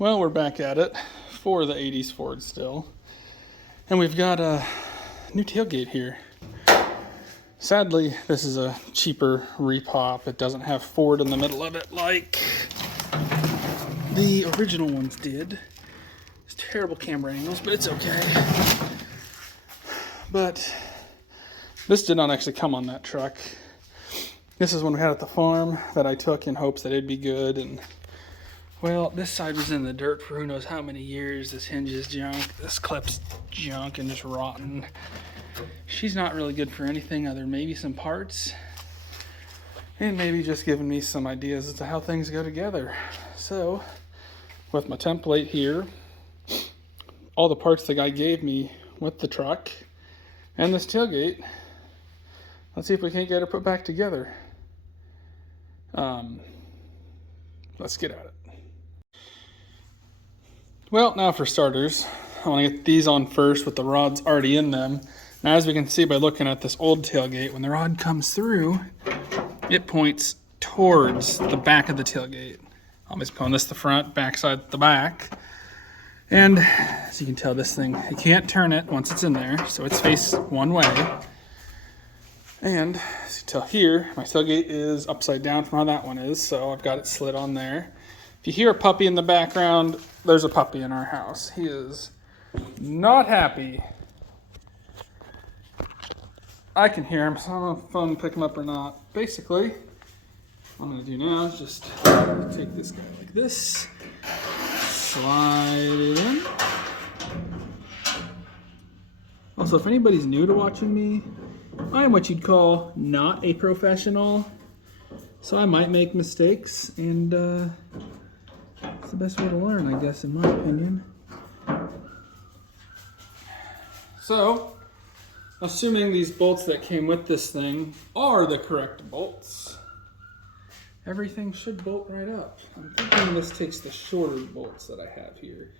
Well, we're back at it for the 80s Ford still. And we've got a new tailgate here. Sadly, this is a cheaper repop. It doesn't have Ford in the middle of it like the original ones did. It's terrible camera angles, but it's okay. But this did not actually come on that truck. This is one we had at the farm that I took in hopes that it'd be good, and well, this side was in the dirt for who knows how many years. This hinge is junk. This clip's junk and just rotten. She's not really good for anything other than maybe some parts. And maybe just giving me some ideas as to how things go together. So, with my template here, all the parts the guy gave me with the truck and this tailgate, let's see if we can't get her put back together. Let's get at it. Well, now for starters, I want to get these on first with the rods already in them. Now, as we can see by looking at this old tailgate, when the rod comes through, it points towards the back of the tailgate. I'm just calling this the front, backside the back. And as you can tell, this thing, you can't turn it once it's in there, so it's faced one way. And as you can tell here, my tailgate is upside down from how that one is, so I've got it slid on there. If you hear a puppy in the background, there's a puppy in our house. He is not happy. I can hear him, so I don't know if I'm gonna pick him up or not. Basically, what I'm gonna do now is just take this guy like this, slide it in. Also, if anybody's new to watching me, I'm what you'd call not a professional, so I might make mistakes, and it's the best way to learn, I guess, in my opinion. So, assuming these bolts that came with this thing are the correct bolts, everything should bolt right up. I'm thinking this takes the shorter bolts that I have here.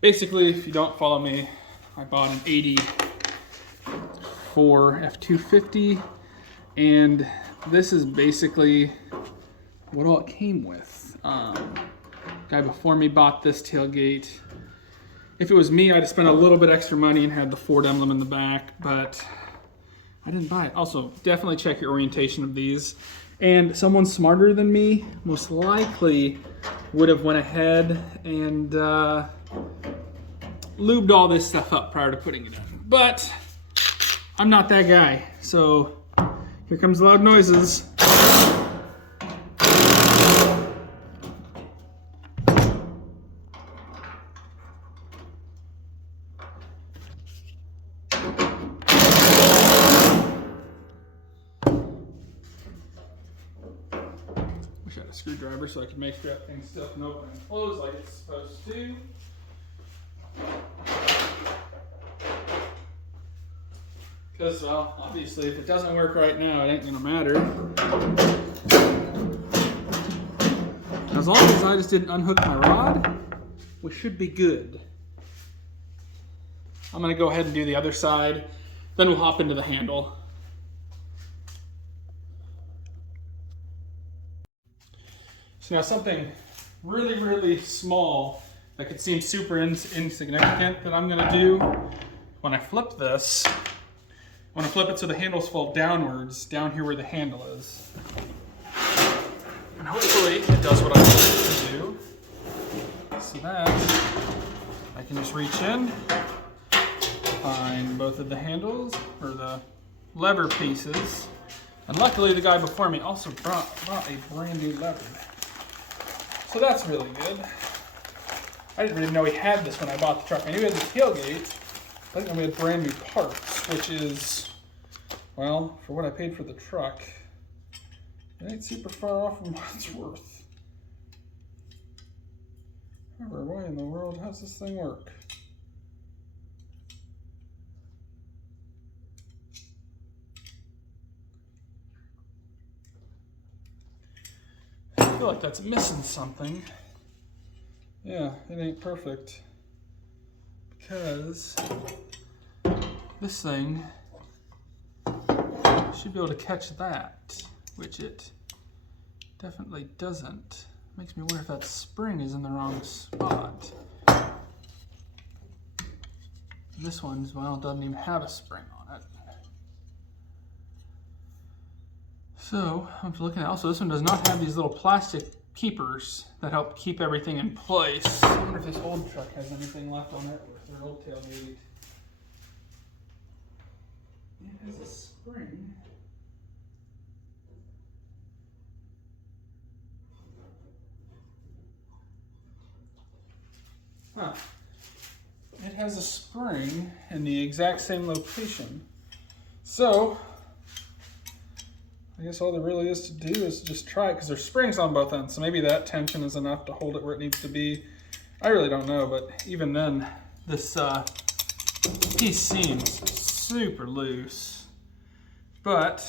Basically, if you don't follow me, I bought an 84 F250, and this is basically what all it came with. Guy before me bought this tailgate. If it was me, I'd have spent a little bit extra money and had the Ford emblem in the back, but I didn't buy it. Also, definitely check your orientation of these. And someone smarter than me most likely would have went ahead and lubed all this stuff up prior to putting it in. But I'm not that guy, so here comes the loud noises. Wish I had a screwdriver so I could make sure that thing still can open and close like it's supposed to. Because, well, obviously if it doesn't work right now, it ain't gonna matter. As long as I just didn't unhook my rod, we should be good. I'm gonna go ahead and do the other side, then we'll hop into the handle. So now something really, really small that could seem super insignificant that I'm gonna do when I flip this. I want to flip it so the handles fall downwards, down here where the handle is. And hopefully it does what I want it to do. So that I can just reach in, find both of the handles, or the lever pieces. And luckily the guy before me also brought a brand new lever. So that's really good. I didn't really know he had this when I bought the truck. I knew he had the tailgate. I think we had brand new parts, which is, well, for what I paid for the truck, it ain't super far off from what it's worth. However, why in the world does this thing work? I feel like that's missing something. Yeah, it ain't perfect. Because this thing should be able to catch that, which it definitely doesn't. Makes me wonder if that spring is in the wrong spot. This one's, well, doesn't even have a spring on it. So I'm looking at, also this one does not have these little plastic keepers that help keep everything in place. I wonder if this old truck has anything left on it, or if there's an old tailgate. It has a spring. Huh. It has a spring in the exact same location. So, I guess all there really is to do is just try it, because there's springs on both ends. So maybe that tension is enough to hold it where it needs to be. I really don't know, but even then, this piece seems super loose. But,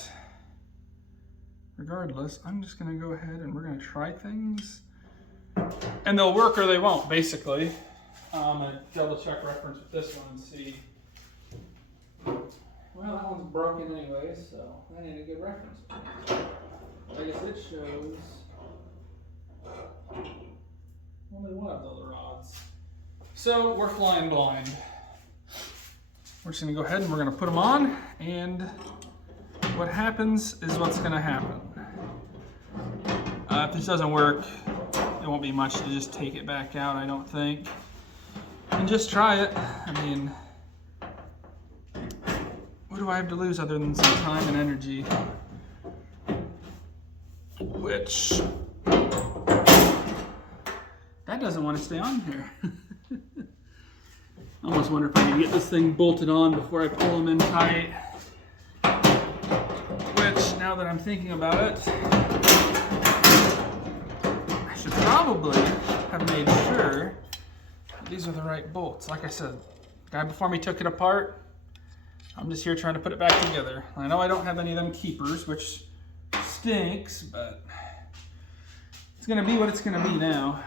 regardless, I'm just gonna go ahead and we're gonna try things. And they'll work or they won't, basically. I'm gonna double check reference with this one and see. Well, that one's broken anyway, so that ain't a good reference. I guess it shows only one of the rods. So we're flying blind. We're just gonna go ahead and we're gonna put them on, and what happens is what's gonna happen. If this doesn't work, it won't be much to just take it back out, I don't think. And just try it. I mean, what do I have to lose other than some time and energy? Which, that doesn't want to stay on here. I almost wonder if I can get this thing bolted on before I pull them in tight. Which, now that I'm thinking about it, I should probably have made sure these are the right bolts. Like I said, the guy before me took it apart. I'm just here trying to put it back together. I know I don't have any of them keepers, which stinks, but it's gonna be what it's gonna be now.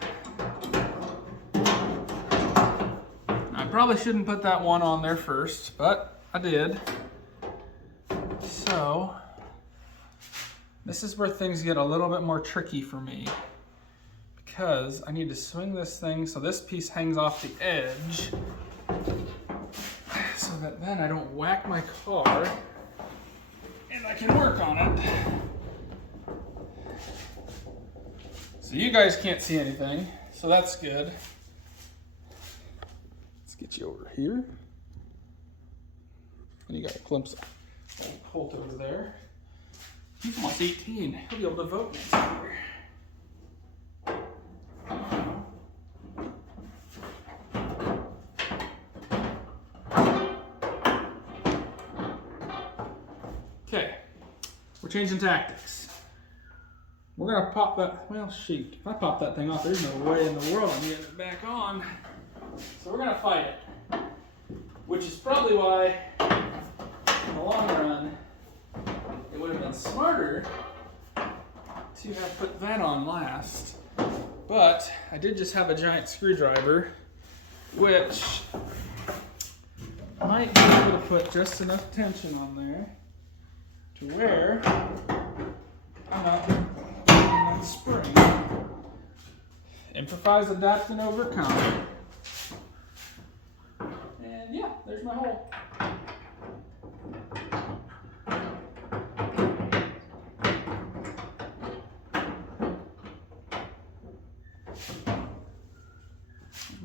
I probably shouldn't put that one on there first, but I did. So, this is where things get a little bit more tricky for me, because I need to swing this thing so this piece hangs off the edge, so that then I don't whack my car and I can work on it. So you guys can't see anything, so that's good. Let's get you over here. And you got a glimpse of old Colt over there. He's almost 18. He'll be able to vote next year. Okay, we're changing tactics. We're gonna pop that, well shoot, if I pop that thing off, there's no way in the world I'm getting it back on. So we're gonna fight it. Which is probably why, in the long run, it would have been smarter to have put that on last. But I did just have a giant screwdriver, which might be able to put just enough tension on there to where I'm not getting that spring. Improvise, adapt, and overcome. And yeah, there's my hole.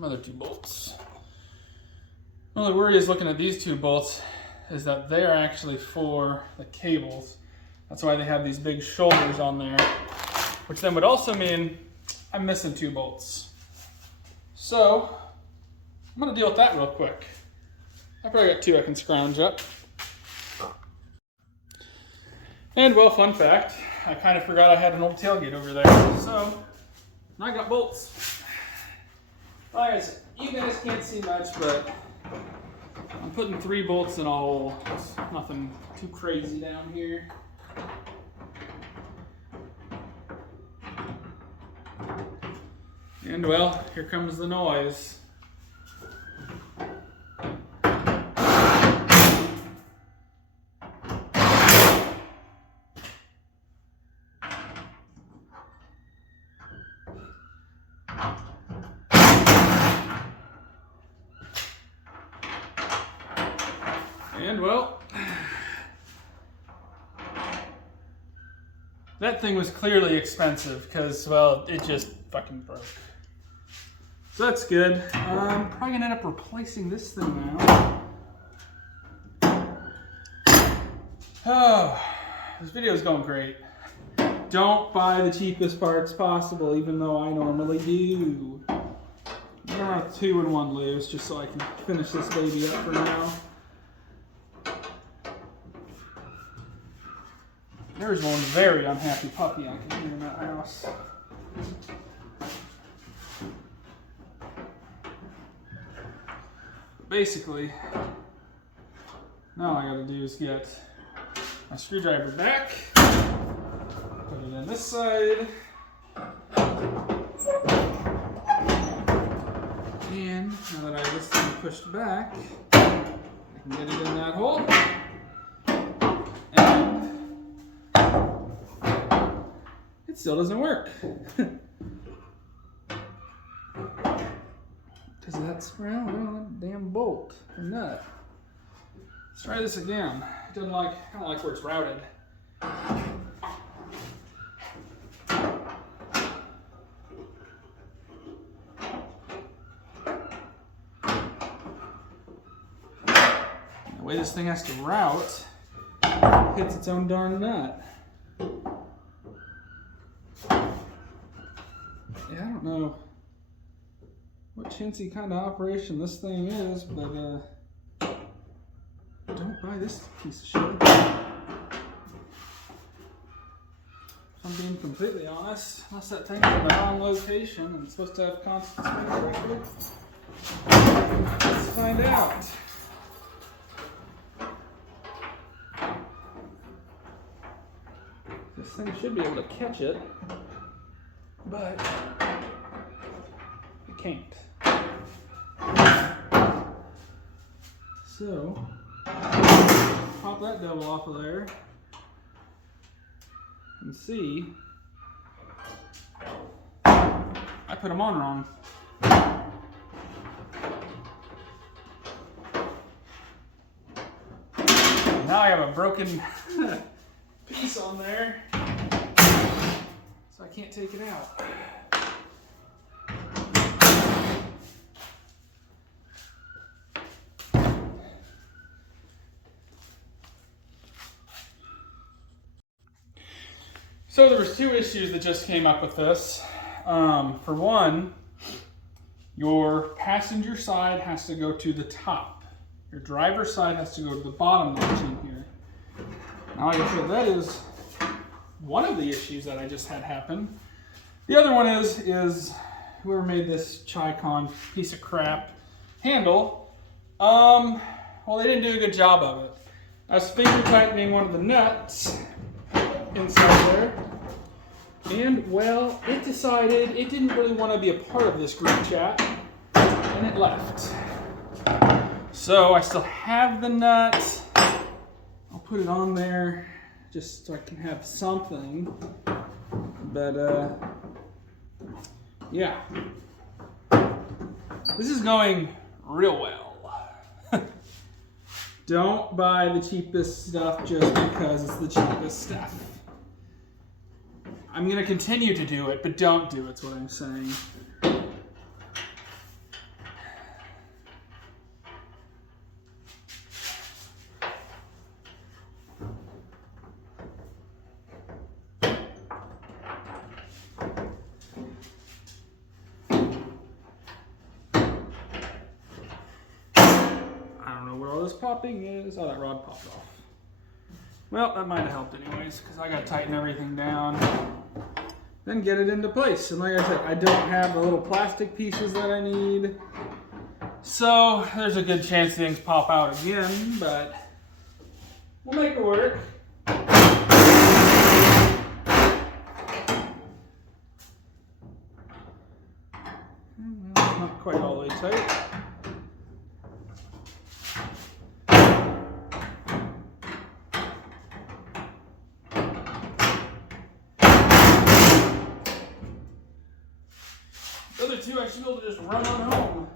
Other two bolts. The only worry is looking at these two bolts is that they're actually for the cables. That's why they have these big shoulders on there, which then would also mean I'm missing two bolts. So I'm gonna deal with that real quick. I probably got two I can scrounge up. And well, fun fact, I kind of forgot I had an old tailgate over there. So I got bolts. Like I said, you guys can't see much, but I'm putting 3 bolts in a hole. It's nothing too crazy down here. And well, here comes the noise. And well, that thing was clearly expensive because, well, it just fucking broke. So that's good. I'm probably gonna end up replacing this thing now. Oh, this video is going great. Don't buy the cheapest parts possible, even though I normally do. I'm gonna have 2 in 1 loose just so I can finish this baby up for now. There's one very unhappy puppy I can hear in that house. Basically, now all I gotta do is get my screwdriver back, put it in this side, and now that I have this thing pushed back, I can get it in that hole, and it still doesn't work. Because of that screw, well, that damn bolt or nut. Let's try this again. It doesn't like, I don't like where it's routed. The way this thing has to route, it hits its own darn nut. Yeah, I don't know what chintzy kind of operation this thing is, but don't buy this piece of shit. If I'm being completely honest, unless that thing's in the wrong location and it's supposed to have constant spin pressure. Let's find out. This thing should be able to catch it, but it can't. So, pop that devil off of there and see. I put them on wrong. Now I have a broken piece on there, so I can't take it out. So there was 2 issues that just came up with this. For one, your passenger side has to go to the top. Your driver's side has to go to the bottom notch in here. Now, like I said, that is one of the issues that I just had happen. The other one is whoever made this Chicon piece of crap handle, well, they didn't do a good job of it. I was finger tightening one of the nuts inside there, and well, it decided it didn't really want to be a part of this group chat, and it left. So I still have the nut. I'll put it on there just so I can have something, but yeah, this is going real well. Don't buy the cheapest stuff just because it's the cheapest stuff. I'm going to continue to do it, but don't do it's what I'm saying. I don't know where all this popping is. Oh, that rod popped off. Well, that might have helped anyways, because I got to tighten everything down, then get it into place. And like I said, I don't have the little plastic pieces that I need. So there's a good chance things pop out again, but we'll make it work. Well, it's not quite all the way tight. The other 2 I should be able to just run on home.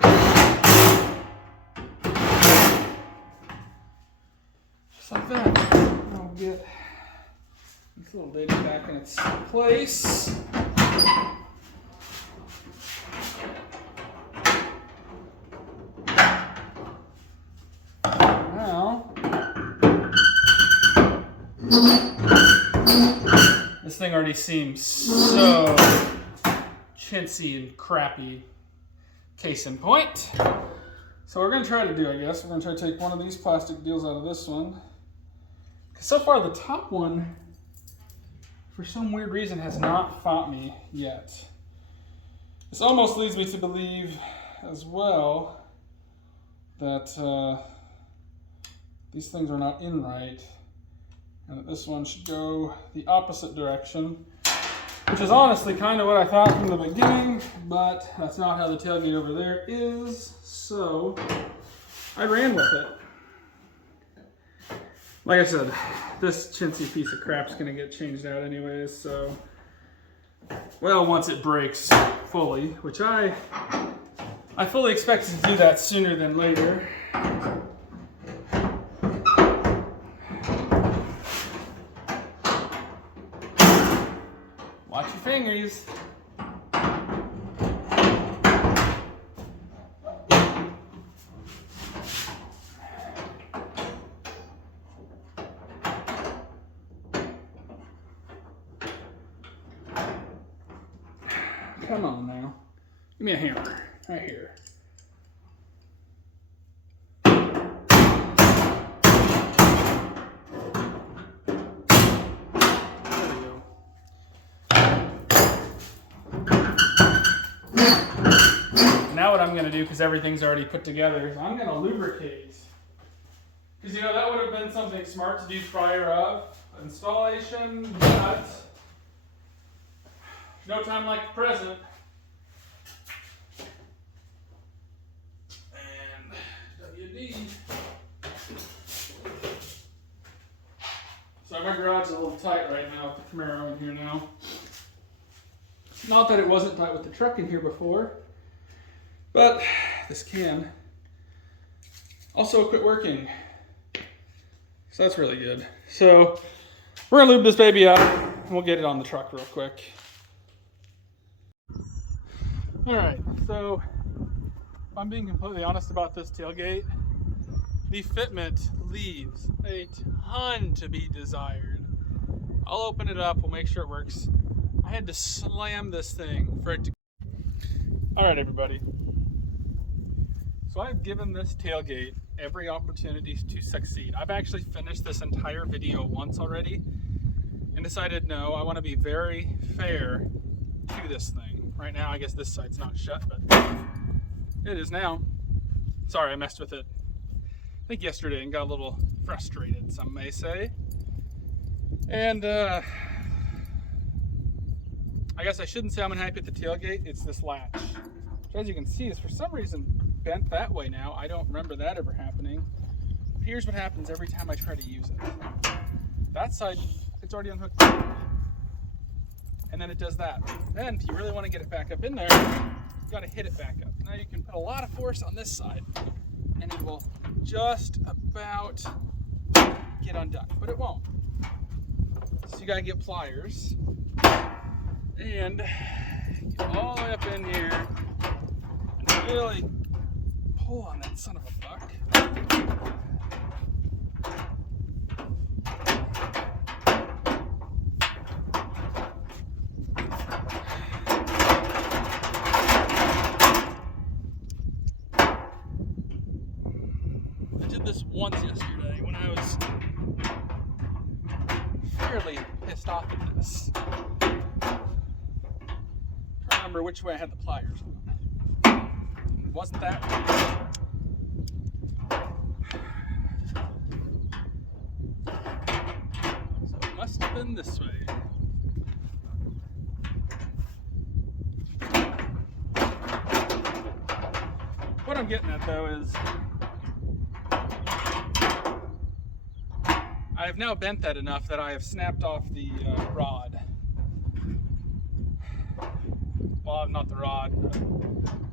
little baby back in its place. Now, this thing already seems so chintzy and crappy. Case in point. So what we're going to try to do, I guess, we're going to try to take one of these plastic deals out of this one. Because so far the top one, for some weird reason, has not fought me yet. This almost leads me to believe as well that these things are not in right, and that this one should go the opposite direction. Which is honestly kind of what I thought from the beginning, but that's not how the tailgate over there is, so I ran with it. Like I said, this chintzy piece of crap's gonna get changed out anyways, so, well, once it breaks fully, which I fully expect to do that sooner than later. Watch your fingers. Come on now. Give me a hammer. Right here. Now what I'm going to do, because everything's already put together, is I'm going to lubricate. Because, you know, that would have been something smart to do prior of installation, but no time like the present. And WD. So my garage is a little tight right now with the Camaro in here now. Not that it wasn't tight with the truck in here before. But this can also quit working. So that's really good. So we're gonna lube this baby up and we'll get it on the truck real quick. All right, so if I'm being completely honest about this tailgate, the fitment leaves a ton to be desired. I'll open it up, we'll make sure it works. I had to slam this thing for it to... All right, everybody. So I've given this tailgate every opportunity to succeed. I've actually finished this entire video once already and decided, no, I want to be very fair to this thing. Right now, I guess this side's not shut, but it is now. Sorry, I messed with it, I think yesterday, and got a little frustrated, some may say. And I guess I shouldn't say I'm unhappy with the tailgate, it's this latch. Which, as you can see, is for some reason bent that way now. I don't remember that ever happening. Here's what happens every time I try to use it. That side, it's already unhooked. And then it does that. Then, if you really want to get it back up in there, you got to hit it back up. Now you can put a lot of force on this side, and it will just about get undone, but it won't. So you got to get pliers and get all the way up in here and really pull on that son of a buck. I did this once yesterday when I was fairly pissed off at this. I don't remember which way I had the pliers on. Wasn't that right? So it must have been this way. What I'm getting at though is I have now bent that enough that I have snapped off the rod. Well, not the rod,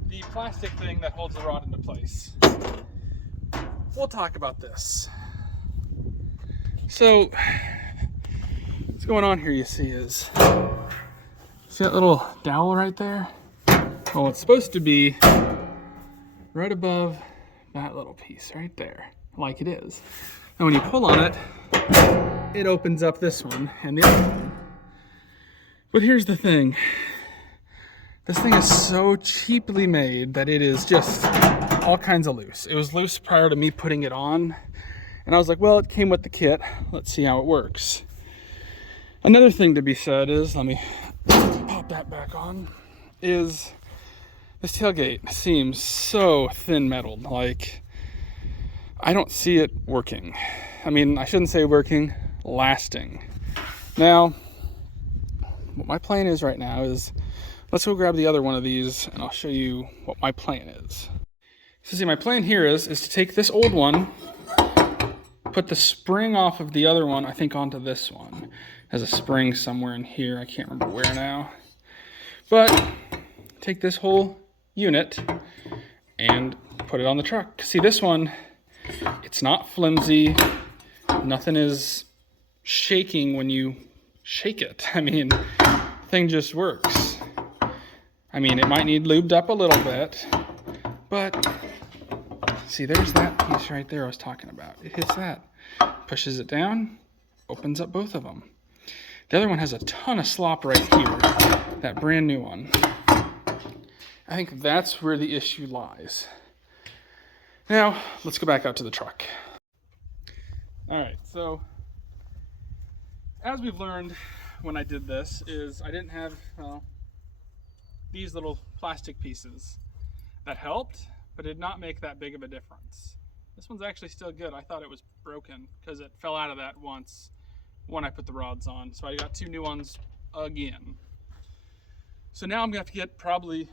the plastic thing that holds the rod into place. We'll talk about this. So what's going on here, you see that little dowel right there? Well, it's supposed to be right above that little piece right there, like it is. And when you pull on it, it opens up this one and the other one. But here's the thing. This thing is so cheaply made that it is just all kinds of loose. It was loose prior to me putting it on. And I was like, well, it came with the kit. Let's see how it works. Another thing to be said is, let me pop that back on, is this tailgate seems so thin metaled. Like, I don't see it working. I mean, I shouldn't say working, lasting. Now, what my plan is right now is, let's go grab the other one of these and I'll show you what my plan is. So see, my plan here is to take this old one, put the spring off of the other one, I think onto this one. Has a spring somewhere in here, I can't remember where now. But take this whole unit and put it on the truck. See, this one, it's not flimsy, nothing is shaking when you shake it. I mean, the thing just works. I mean, it might need lubed up a little bit, but see, there's that piece right there I was talking about. It hits that, pushes it down, opens up both of them. The other one has a ton of slop right here, that brand new one. I think that's where the issue lies. Now, let's go back out to the truck. All right, so as we've learned when I did this is I didn't have these little plastic pieces. That helped, but did not make that big of a difference. This one's actually still good. I thought it was broken because it fell out of that once when I put the rods on. So I got 2 new ones again. So now I'm gonna have to get probably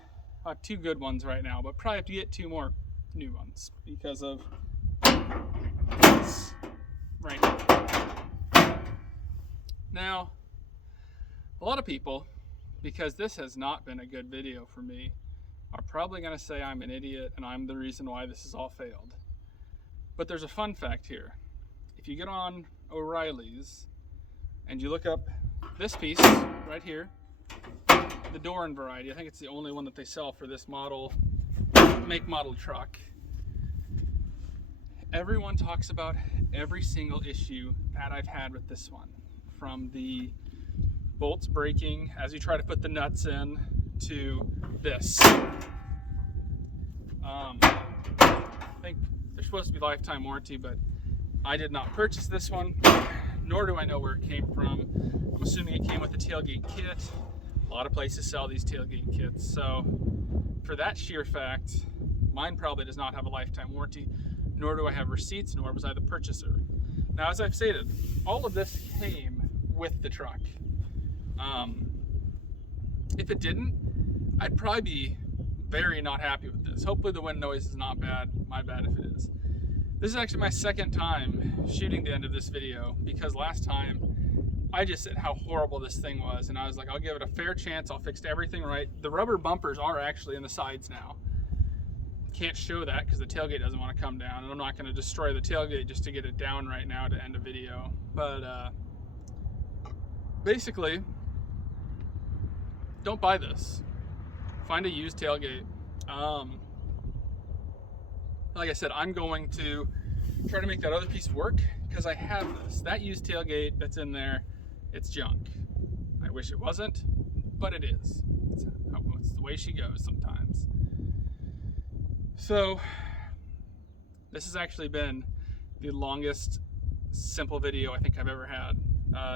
2 good ones right now, but probably have to get 2 more new ones because of this right here. Now, a lot of people, because this has not been a good video for me, are probably going to say I'm an idiot and I'm the reason why this has all failed. But there's a fun fact here. If you get on O'Reilly's and you look up this piece right here, the Doran variety, I think it's the only one that they sell for this model, make model truck. Everyone talks about every single issue that I've had with this one, from the bolts breaking as you try to put the nuts in to this. I think there's supposed to be lifetime warranty, but I did not purchase this one, nor do I know where it came from. I'm assuming it came with the tailgate kit. A lot of places sell these tailgate kits, so for that sheer fact, mine probably does not have a lifetime warranty, nor do I have receipts, nor was I the purchaser. Now, as I've stated, all of this came with the truck. If it didn't, I'd probably be very not happy with this. Hopefully the wind noise is not bad. My bad if it is. This is actually my second time shooting the end of this video, because last time I just said how horrible this thing was, and I was like, I'll give it a fair chance, I'll fix everything right. The rubber bumpers are actually in the sides now. Can't show that because the tailgate doesn't want to come down, and I'm not going to destroy the tailgate just to get it down right now to end a video. But basically, don't buy this. Find a used tailgate. Like I said, I'm going to try to make that other piece work because I have this. That used tailgate that's in there, it's junk. I wish it wasn't, but it is. It's the way she goes sometimes. So, this has actually been the longest simple video I think I've ever had.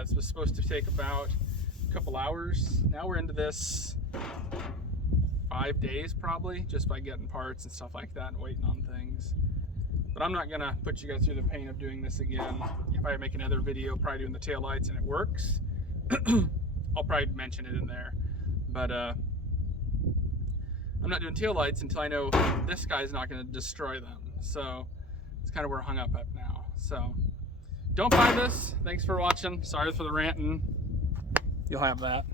This was supposed to take about a couple hours. Now we're into this 5 days probably, just by getting parts and stuff like that and waiting on things. But I'm not gonna put you guys through the pain of doing this again. If I make another video probably doing the taillights and it works, I'll probably mention it in there. But I'm not doing taillights until I know this guy's not gonna destroy them. So it's kind of where I'm hung up at now. So don't buy this. Thanks for watching. Sorry for the ranting. You'll have that.